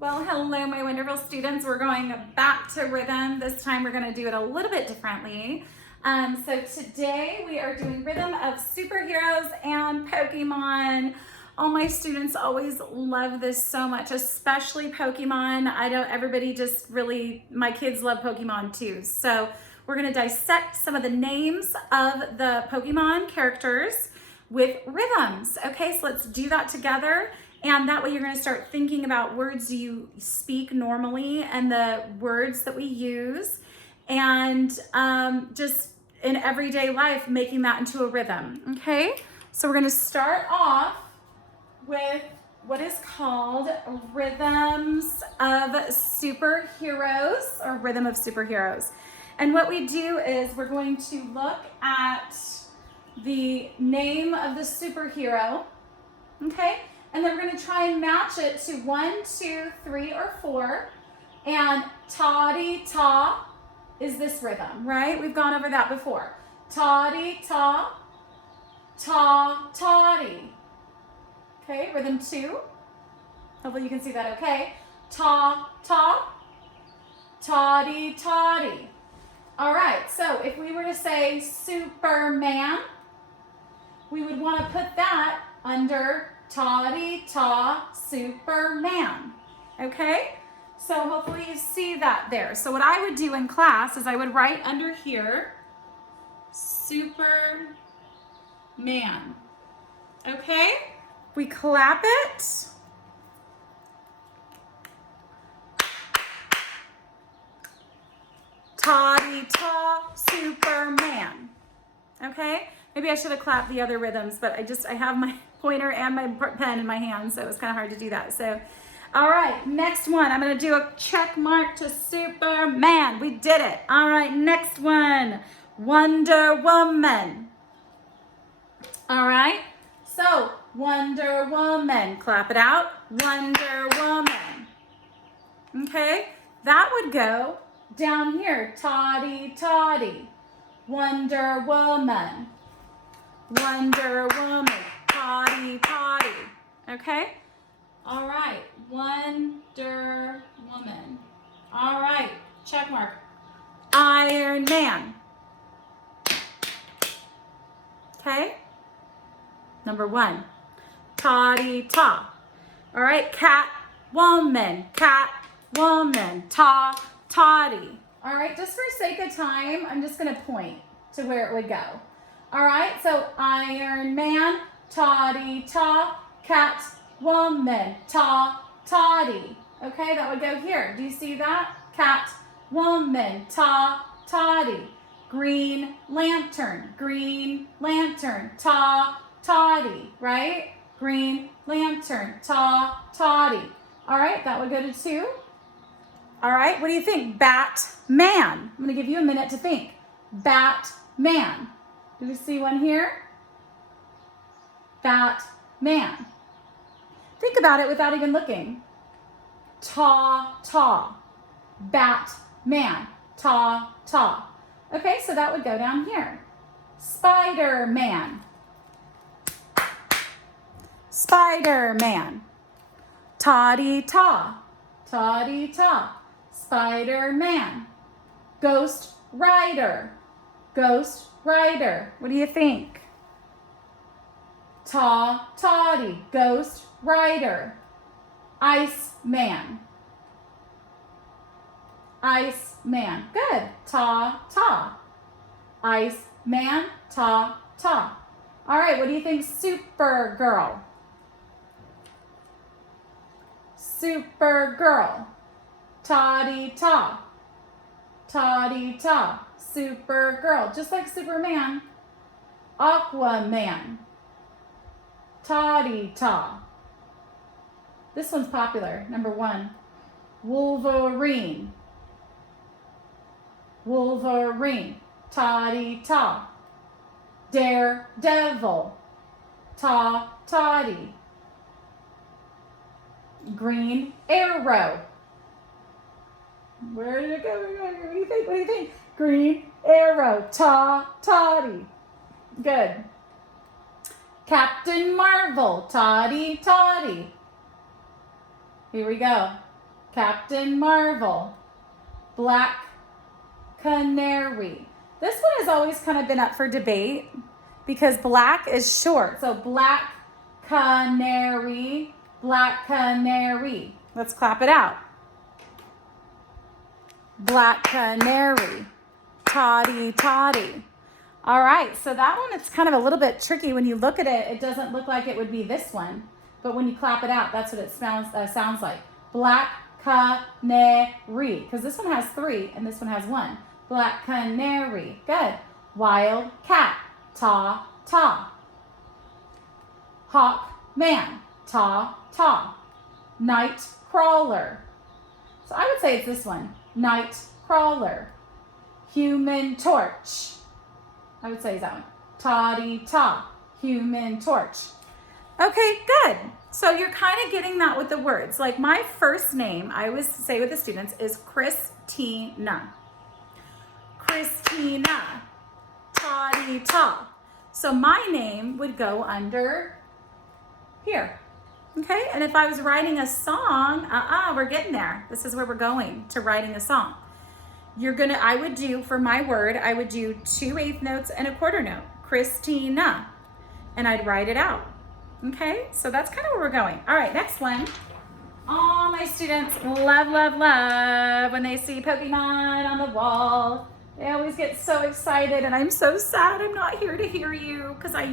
Well, hello, my wonderful students. We're going back to rhythm. This time we're going to do it a little bit differently. So today we are doing rhythm of superheroes and Pokemon. All my students always love this so much, especially Pokemon. I know everybody just really, my kids love Pokemon too. So we're going to dissect some of the names of the Pokemon characters with rhythms. Okay, so let's do that together. And that way you're going to start thinking about words you speak normally and the words that we use, and just in everyday life, making that into a rhythm. Okay, so we're going to start off with what is called rhythms of superheroes, or rhythm of superheroes. And what we do is we're going to look at the name of the superhero, okay? And then we're going to try and match it to 1, 2, 3, or 4. And ta-dee-ta is this rhythm, right? We've gone over that before. Ta-dee-ta, ta-ta-dee. Okay, rhythm 2. Hopefully you can see that okay. Ta-ta, ta-dee-ta-dee. All right, so if we were to say Superman, we would want to put that under ta-dee-ta, Superman, okay? So hopefully you see that there. So what I would do in class is I would write under here, Superman, okay? We clap it. Ta-dee-ta, Superman, okay? Maybe I should have clapped the other rhythms, but I have my pointer and my pen in my hand, so it was kind of hard to do that. So, all right, next one. I'm going to do a check mark to Superman. We did it. All right, next one. Wonder Woman. All right, so Wonder Woman. Clap it out. Wonder Woman. Okay, that would go down here. Ta-dee-ta-dee. Wonder Woman. Wonder Woman. Potty, potty. Okay? All right. Wonder Woman. All right. Check mark. Iron Man. Okay? Number 1. Ta-dee-ta. All right. Cat woman. Cat woman. Ta-ta-dee. All right. Just for sake of time, I'm just going to point to where it would go. All right, so Iron Man, ta-dee-ta, cat, woman, ta-ta-dee. Okay, that would go here. Do you see that? Cat, woman, ta-ta-dee. Green Lantern, ta-ta-dee, right? Green Lantern, ta-ta-dee. All right, that would go to 2. All right, what do you think? Batman. I'm going to give you a minute to think. Batman. Do you see one here? Batman. Think about it without even looking. Ta-ta. Batman. Ta-ta. Okay, so that would go down here. Spider-Man. Spider-Man. Ta-dee-ta. Ta-dee-ta. Spider-Man. Ghost Rider. Ghost Rider. What do you think? Ta-ta-dee. Ghost Rider. Iceman. Iceman. Good. Ta-ta. Iceman. Ta-ta. All right, what do you think? Supergirl. Supergirl. Ta-dee-ta. Ta-dee-ta. Supergirl. Just like Superman. Aquaman. Ta-dee-ta. This one's popular. Number 1. Wolverine. Wolverine. Ta-dee-ta. Daredevil. Ta-ta-dee. Green Arrow. Where did it go? What do you think? What do you think? Green Arrow. Ta-ta-dee. Good. Captain Marvel. Ta-dee-ta-dee. Here we go. Captain Marvel, Black Canary. This one has always kind of been up for debate because black is short. So Black Canary, Black Canary. Let's clap it out. Black Canary, Toddy, Toddy. All right, so that one, it's kind of a little bit tricky. When you look at it, it doesn't look like it would be this one. But when you clap it out, that's what it sounds like. Black Canary, because this one has 3 and this one has 1. Black Canary, good. Wild cat, ta, ta. Hawk man, ta, ta. Night crawler. So I would say it's this one. Night crawler. Human torch. I would say it's that one. Toddy ta. Human torch. Okay, good. So you're kind of getting that with the words. Like my first name, I always say with the students, is Christina. Christina. Toddy ta. So my name would go under here. Okay, and if I was writing a song, we're getting there. This is where we're going to writing a song. I would do, for my word, I would do 2 1/8 notes and a quarter note. Christina. And I'd write it out. Okay, so that's kind of where we're going. All right, next one. All my students love, love, love when they see Pokemon on the wall. They always get so excited, and I'm so sad I'm not here to hear you because I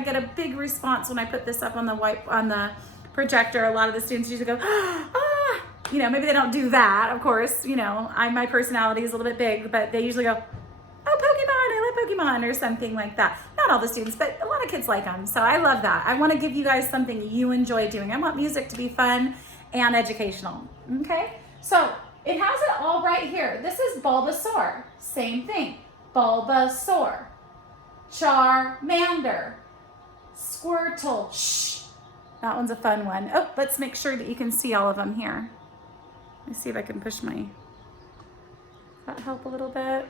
get a big response when I put this up on the projector. A lot of the students usually go, ah, maybe they don't do that, of course. My personality is a little bit big, but they usually go, oh, Pokemon, I love Pokemon, or something like that. Not all the students, but a lot of kids like them. So I love that. I want to give you guys something you enjoy doing. I want music to be fun and educational. Okay, so it has it all right here. This is Bulbasaur. Same thing. Bulbasaur. Charmander. Squirtle. Shh. That one's a fun one. Oh, let's make sure that you can see all of them here. Let me see if I can push Does that help a little bit?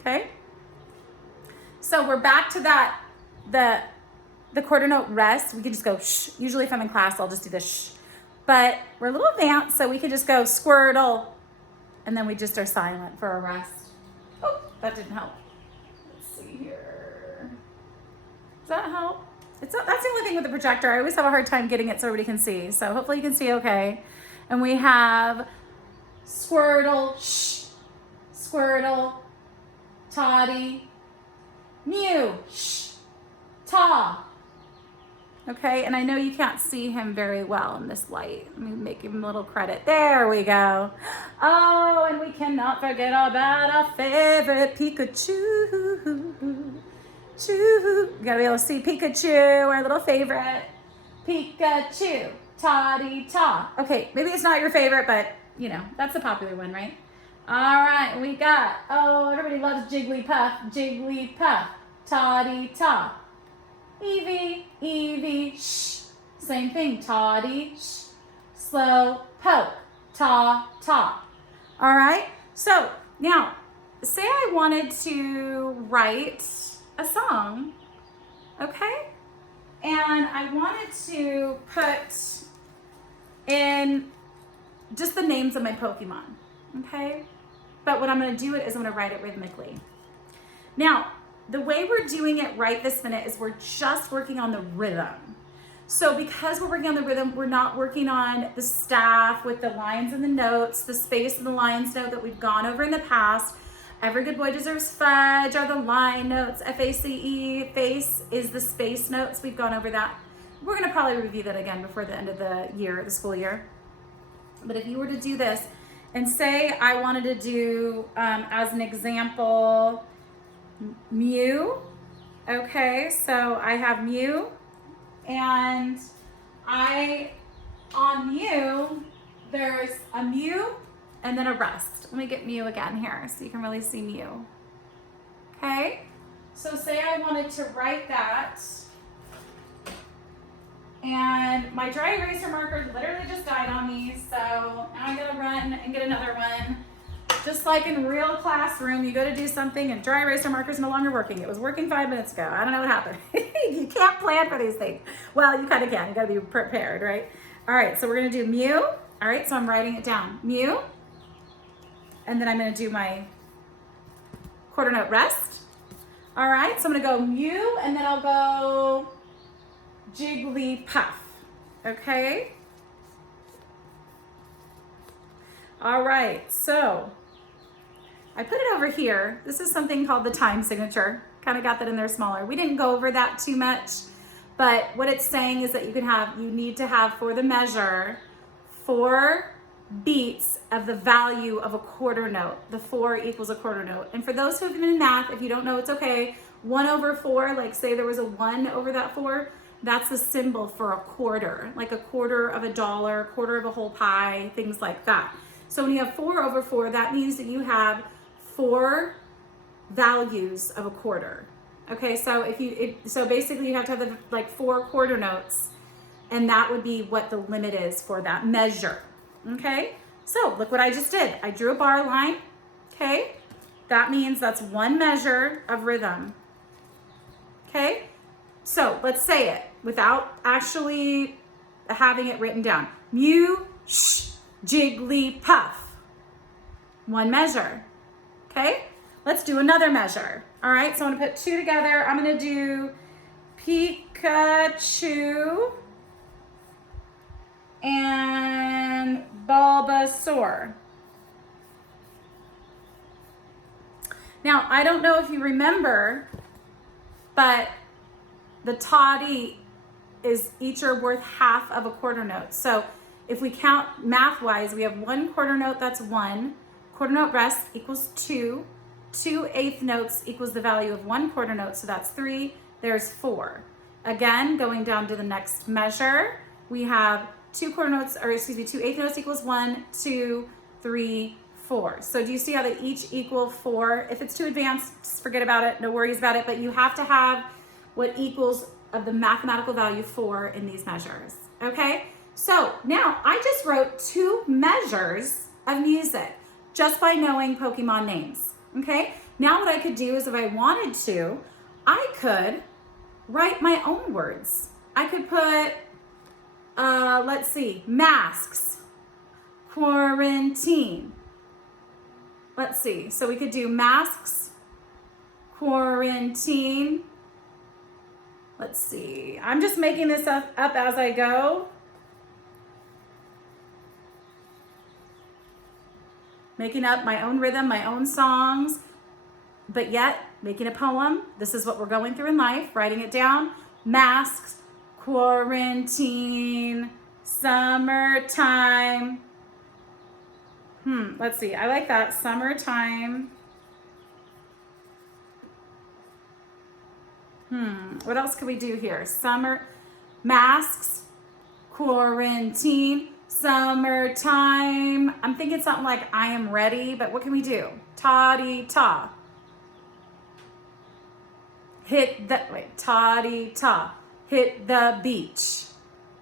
Okay. So we're back to that, the quarter note rest. We can just go shh. Usually if I'm in class, I'll just do the shh. But we're a little advanced, so we can just go Squirtle. And then we just are silent for a rest. Oh, that didn't help. Let's see here. Does that help? That's the only thing with the projector. I always have a hard time getting it so everybody can see. So hopefully you can see okay. And we have Squirtle, shh, Squirtle, Toddy, Mew, shh, Ta. Okay, and I know you can't see him very well in this light. Let me make him a little credit. There we go. Oh, and we cannot forget about our favorite Pikachu. You gotta be able to see Pikachu, our little favorite. Pikachu, Toddy, Ta. Okay, maybe it's not your favorite, but that's a popular one, right? All right, we got, everybody loves Jigglypuff. Jigglypuff, Toddy, Ta. Eevee, shh. Same thing, Toddy, shh. Slow poke, ta, ta. All right, so now, say I wanted to write a song, okay? And I wanted to put in just the names of my Pokemon, okay? But what I'm gonna do is I'm gonna write it rhythmically. Now, the way we're doing it right this minute is we're just working on the rhythm. So because we're working on the rhythm, we're not working on the staff with the lines and the notes, the space and the lines note that we've gone over in the past. Every good boy deserves fudge are the line notes. F-A-C-E, face is the space notes. We've gone over that. We're gonna probably review that again before the end of the year, the school year. But if you were to do this, and say I wanted to do, as an example, Mew. Okay, so I have Mew, and on Mew, there's a Mew and then a rest. Let me get Mew again here so you can really see Mew. Okay, so say I wanted to write that, and my dry eraser marker literally just died on me, so now I gotta run and get another one. Just like in real classroom, you go to do something and dry eraser marker's no longer working. It was working 5 minutes ago. I don't know what happened. You can't plan for these things. Well, you kind of can. You gotta be prepared, right? All right, so we're gonna do Mew, All right, so I'm writing it down. Mew. And then I'm gonna do my quarter note rest. All right, so I'm gonna go mew, and then I'll go Jigglypuff, okay? All right, so I put it over here. This is something called the time signature. Kind of got that in there smaller. We didn't go over that too much, but what it's saying is that you need to have for the measure 4 beats of the value of a quarter note. The 4 equals a quarter note. And for those who have been in math, if you don't know, it's okay. 1 over 4, like say there was a 1 over that 4, that's the symbol for a quarter, like a quarter of a dollar, quarter of a whole pie, things like that. So when you have 4 over 4, that means that you have 4 values of a quarter. Okay, so so basically you have to have like 4 quarter notes, and that would be what the limit is for that measure. Okay, so look what I just did. I drew a bar line. Okay, that means that's 1 measure of rhythm. Okay, so let's say it without actually having it written down. Mew, shh, Jigglypuff. 1 measure. Okay, let's do another measure. All right, so I'm gonna put 2 together. I'm gonna do Pikachu and Bulbasaur. Now, I don't know if you remember, but the toddy is each are worth half of a quarter note. So if we count math-wise, we have 1 quarter note, that's 1. Quarter note rest equals 2. 2 eighth notes equals the value of 1 quarter note, so that's 3. There's 4. Again, going down to the next measure, we have 2 quarter notes, or excuse me, 2 eighth notes equals 1, 2, 3, 4. So do you see how they each equal 4? If it's too advanced, just forget about it, no worries about it, but you have to have what equals of the mathematical value 4 in these measures, okay? So now I just wrote 2 measures of music just by knowing Pokemon names, okay? Now what I could do is if I wanted to, I could write my own words. I could put, let's see, masks, quarantine. Let's see, so we could do masks, quarantine. Let's see, I'm just making this up as I go. Making up my own rhythm, my own songs, but yet making a poem. This is what we're going through in life, writing it down. Masks, quarantine, summertime. Let's see, I like that, summertime. What else could we do here? Summer, masks, quarantine, summertime. I'm thinking something like I am ready, but what can we do? Ta-dee-ta. Ta-dee-ta. Hit the beach.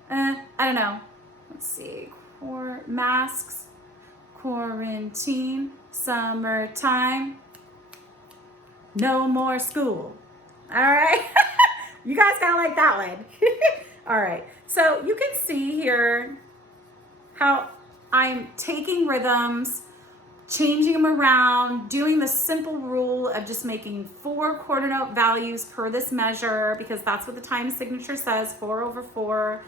I don't know. Let's see. Masks, quarantine, summertime. No more school. All right. You guys kind of like that one. All right. So you can see here how I'm taking rhythms, changing them around, doing the simple rule of just making 4 quarter note values per this measure, because that's what the time signature says, 4 over 4.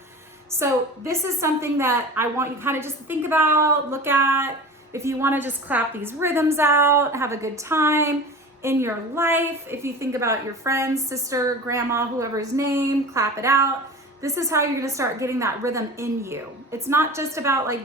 So this is something that I want you kind of just to think about, look at. If you want to just clap these rhythms out, have a good time in your life. If you think about your friend, sister, grandma, whoever's name, clap it out. This is how you're going to start getting that rhythm in you. It's not just about like,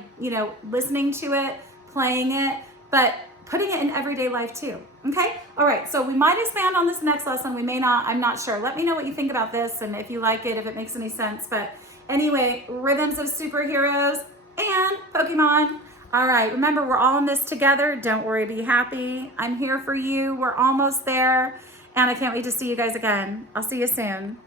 listening to it, playing it, but putting it in everyday life too. Okay? All right. So we might expand on this next lesson. We may not. I'm not sure. Let me know what you think about this and if you like it, if it makes any sense. But anyway, rhythms of superheroes and Pokemon. All right. Remember, we're all in this together. Don't worry. Be happy. I'm here for you. We're almost there. And I can't wait to see you guys again. I'll see you soon.